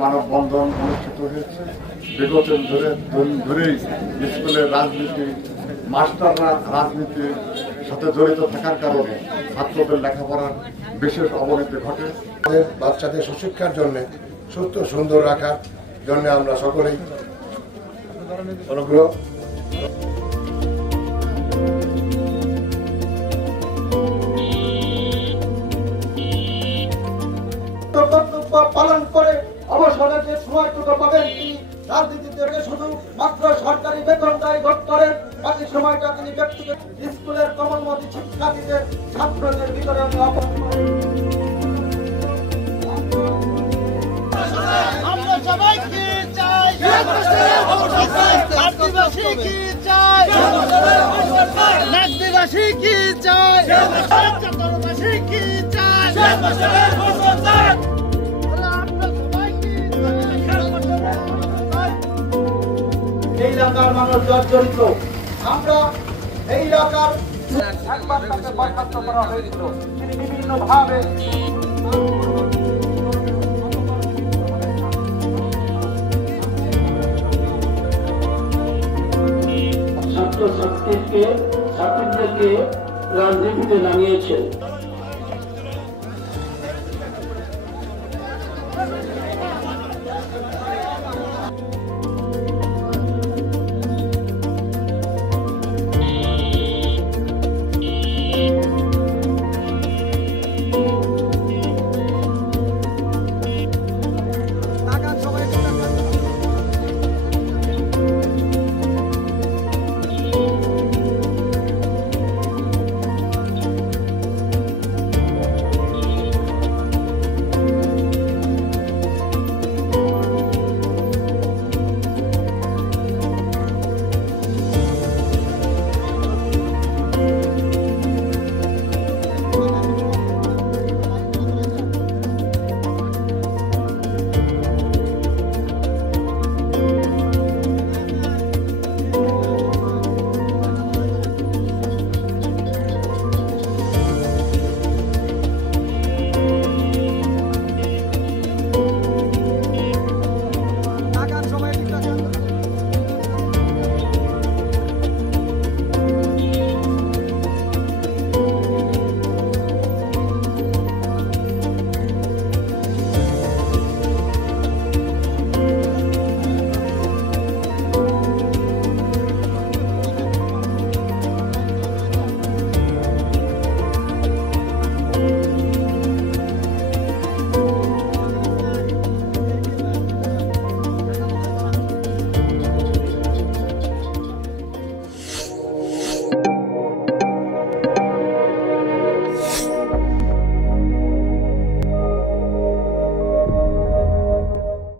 মানববন্ধন অনুষ্ঠিত হয়েছে। বিগত ধরেই স্কুলের রাজনীতি, মাস্টাররা রাজনীতির সাথে জড়িত থাকার কারণে ছাত্রদের লেখাপড়ার বিশেষ অবনতি ঘটে। বাচ্চাদের সুশিক্ষার জন্য সুস্থ সুন্দর রাখার জন্য আমরা সকলেই অনুগ্রহ কর্তব্য পালন করে অবসরের যে সময়টুকু পাবেন তিনি রাজনীতিতে শুধু মাত্র সরকারি বেতনটাই ভোগ করেন, বাকি সময়টা তিনি ব্যক্তিগত স্কুলের কমলমতি শিক্ষার্থীদের ছাত্রদের ভিতরে আমরা সবাই কি চাই? আদিবাসী কি চাই? নাগদিবাসী কি চাই? চট্টগ্রামবাসী কি চাই? এই এলাকার মানুষ জর্জরিত। আমরা এই এলাকার একবার তাকে বরখাস্ত করা হয়েছিল, তিনি বিভিন্ন ভাবে ছাত্রছাত্রীদেরকে রাজনীতিতে নামিয়েছেন।